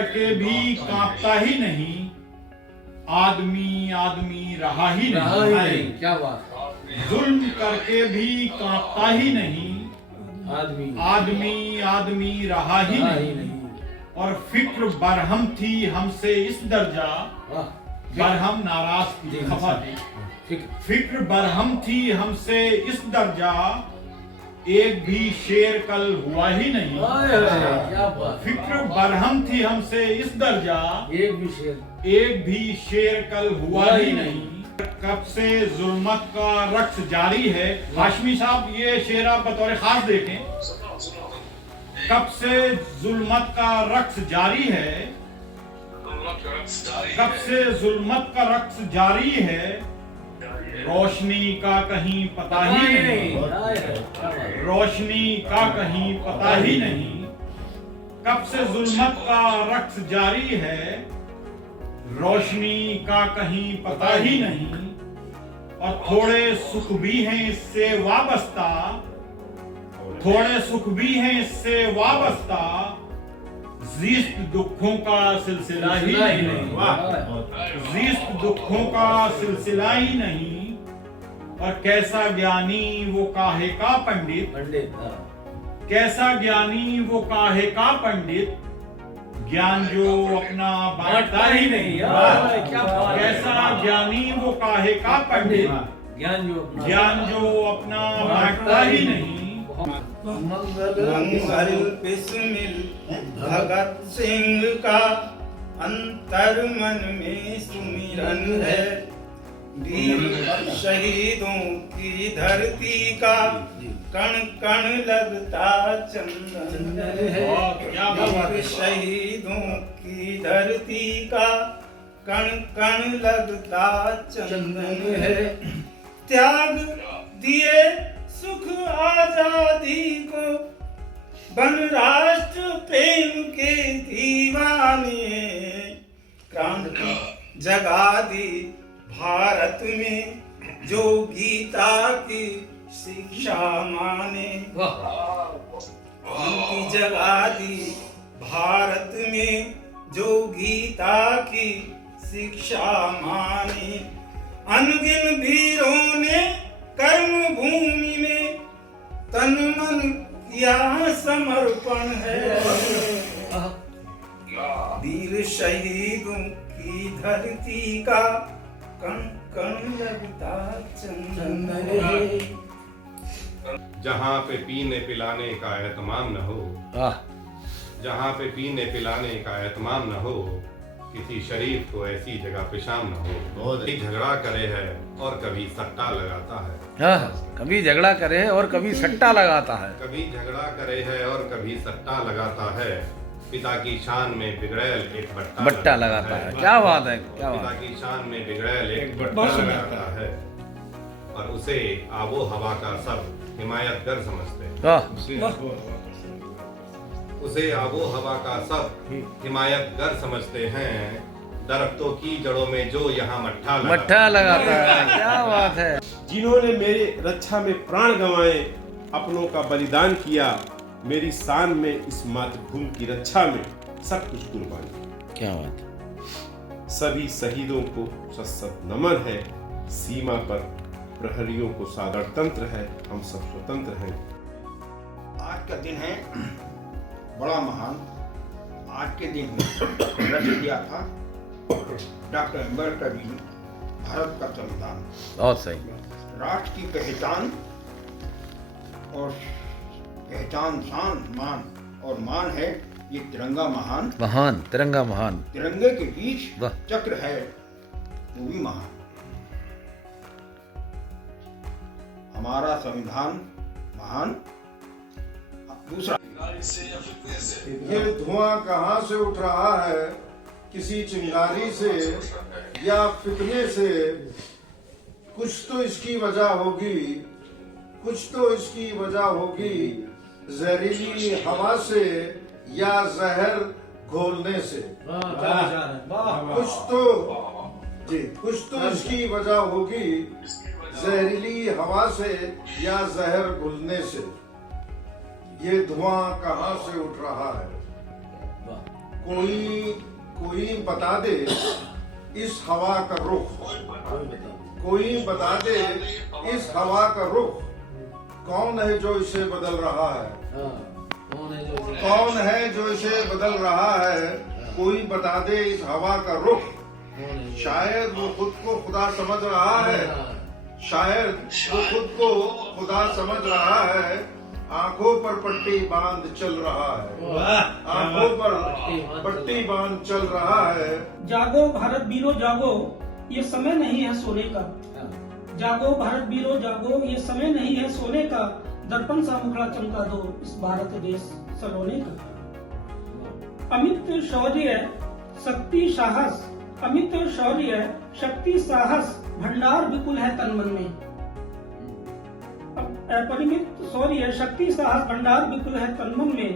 करके भी कांपता ही नहीं, आदमी आदमी रहा ही नहीं। क्या बात। जुल्म करके भी कांपता ही नहीं, आदमी आदमी आदमी रहा ही नहीं। और फिक्र बरहम थी हमसे इस दर्जा, बरहम नाराज की खबर। फिक्र बरहम थी हमसे इस दर्जा, एक भी शेर कल हुआ ही नहीं। फिक्र बरहम थी हमसे इस दर्जा, एक भी शेर कल हुआ ही नहीं। कब से जुल्मत का रक्स जारी है। हाशमी साहब ये शेर आप बतौर खास देखें। कब से जुल्मत का रक्स जारी है, कब से जुल्मत का रक्स जारी है, रोशनी का कहीं पता ही नहीं। रोशनी का कहीं पता ही नहीं। कब से जुल्मत का रक्स जारी है, रोशनी का कहीं पता ही नहीं। और थोड़े सुख भी हैं इससे वाबस्ता, थोड़े सुख भी हैं इससे वाबस्ता, जीस्त दुखों का सिलसिला ही नहीं। जीस्त दुखों का सिलसिला ही नहीं। और कैसा ज्ञानी वो काहे का पंडित, कैसा ज्ञानी वो काहे का पंडित, ज्ञान जो अपना बांटता ही नहीं। कैसा ज्ञानी वो काहे का पंडित, ज्ञान जो अपना बांटता ही नहीं। मंगल बिस्मिल भगत सिंह का अंतर मन में सुमिरन है, वीर शहीदों की धरती का कण कण लगता चंदन है। वीर शहीदों की धरती का कण कण लगता चंदन है। त्याग दिए सुख आजादी को बन राष्ट्र प्रेम के दीवाने, क्रांति जगा दी भारत में जो गीता की शिक्षा माने। क्रांति जगा दी भारत में जो गीता की शिक्षा माने। अनगिन वीरों ने कर्म भूमि में तन मन किया समर्पण है। वीर शहीदों की धरती का कण कण लगता चंदन है। जहाँ पे पीने पिलाने का एहतमाम न हो, जहाँ पे पीने पिलाने का एहतमाम न हो, किसी शरीफ को ऐसी जगह पेशाब न हो। कभी झगड़ा करे है और कभी सट्टा लगाता है। कभी झगड़ा करे और कभी सट्टा लगाता है। कभी झगड़ा करे है और कभी सट्टा लगाता है। पिता की शान में बिगड़ैल एक बट्टा लगाता है। क्या बात है, क्या बात। पिता की शान में बिगड़ैल एक बट्टा लगाता है। और उसे आबो हवा का सब हिमायतगर समझते हैं। उसे आबो हवा का सब हिमायतगर समझते हैं। दरख्तों की जड़ों में जो यहाँ मट्ठा लगाता है। क्या बात है। जिन्होंने मेरे रक्षा में प्राण गंवाए, अपनों का बलिदान किया, मेरी शान में इस मातृभूमि की रक्षा में सब कुछ कुर्बान किया। क्या बात है। सभी शहीदों को सशक्त नमन है। सीमा पर प्रहरियों को सादर तंत्र है। हम सब स्वतंत्र हैं। आज का दिन है बड़ा महान। आज के दिन में रच दिया था डॉक्टर अम्बेडकर जी ने भारत का संविधान। बहुत सही। राष्ट्र की पहचान और पहचान शान मान और मान है ये तिरंगा महान। महान तिरंगा महान। तिरंगे के बीच चक्र है वो भी महान। हमारा संविधान महान। दूसरा, ये धुआं कहाँ से उठ रहा है, किसी चिंगारी से या फितने से? कुछ तो इसकी वजह होगी, कुछ तो इसकी वजह होगी। जहरीली हवा से या जहर घोलने से? कुछ तो इसकी वजह होगी। जहरीली हवा से या जहर घुलने से। ये धुआं कहाँ से उठ रहा है? कोई बता दे इस हवा का रुख, कोई बता दे इस हवा का रुख, कौन है जो इसे बदल रहा है, कौन है जो इसे बदल रहा है, कोई बता दे इस हवा का रुख। शायद वो खुद को खुदा समझ रहा है, शायद वो खुद को खुदा समझ रहा है, आंखों पर पट्टी बांध चल रहा है, आंखों पर पट्टी बांध चल रहा है। जागो भारत वीरों जागो, ये समय नहीं है सोने का। जागो भारत वीरों जागो, ये समय नहीं है सोने का। दर्पण सा मुखड़ा चमका दो इस भारत देश सलोने का। अमित शौर्य शक्ति साहस, अमित शौर्य शक्ति साहस, भंडार विपुल है तन मन में। अपरिमित शौर्य शक्ति साहस भंडार विपुल है तन मन में।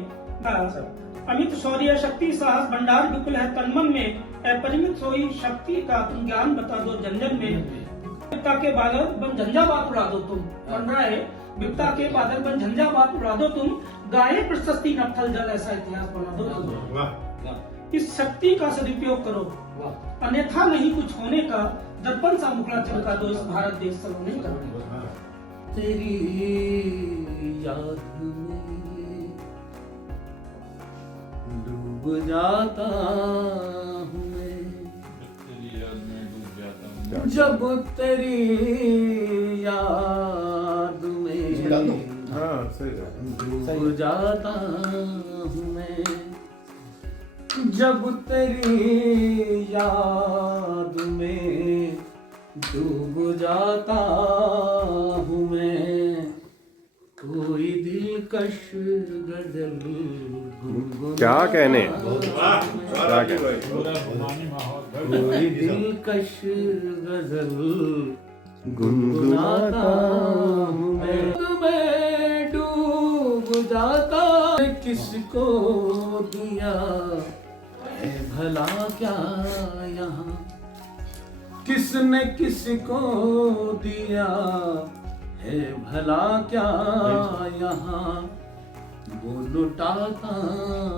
अमित शौर्य शक्ति साहस भंडार विपुल है तन मन में। अपरिमित सोई शक्ति का तुम ज्ञान बता दो जन जन में। विपता के बादल बन झंझावात उड़ा दो तुम, बन रहा है विपता के बादल बन झंझावात उड़ा दो तुम। गाये प्रशस्ति नक्थल जल ऐसा इतिहास बना दो तुम। इस शक्ति का सदुपयोग करो, अन्यथा नहीं कुछ होने का। दर्पण सा मुखड़ा चमका दो इस भारत देश सलोने का। तेरी याद में डूब जाता हूँ मैं, जब तेरी याद में डूब जाता हूँ मैं, जब तेरी याद में डूब जाता हूँ मैं। कोई दिलकश गजल क्या कहने, क्या कहने, कोई दिलकश गजल गुनगुनाता हूँ मैं डूब जाता। किसको दिया है भला क्या यहाँ, किसने किसको दिया है भला क्या यहाँ। वो लुटाता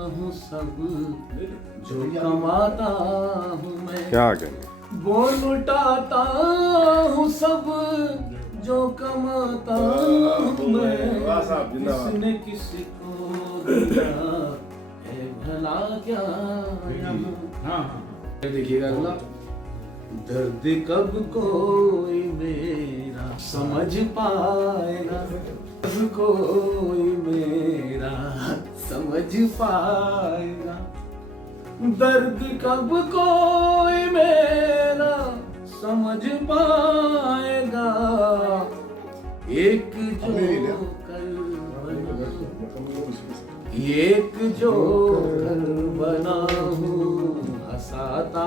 हूँ सब जो कमाता हूँ मैं, क्या कहने, वो लुटाता हूँ सब जो कमाता हूँ मैं। किसने किसको दिया है भला क्या यहाँ। देखिएगा अगला। दर्द कब कोई मेरा समझ पाएगा, कब कोई मेरा समझ पाएगा। दर्द कब कोई मेरा समझ पाएगा। एक जो कल एक जो कल बना हूँ हंसाता।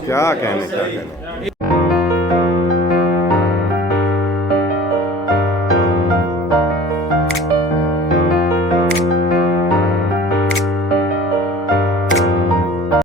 क्या कहने, क्या कहने।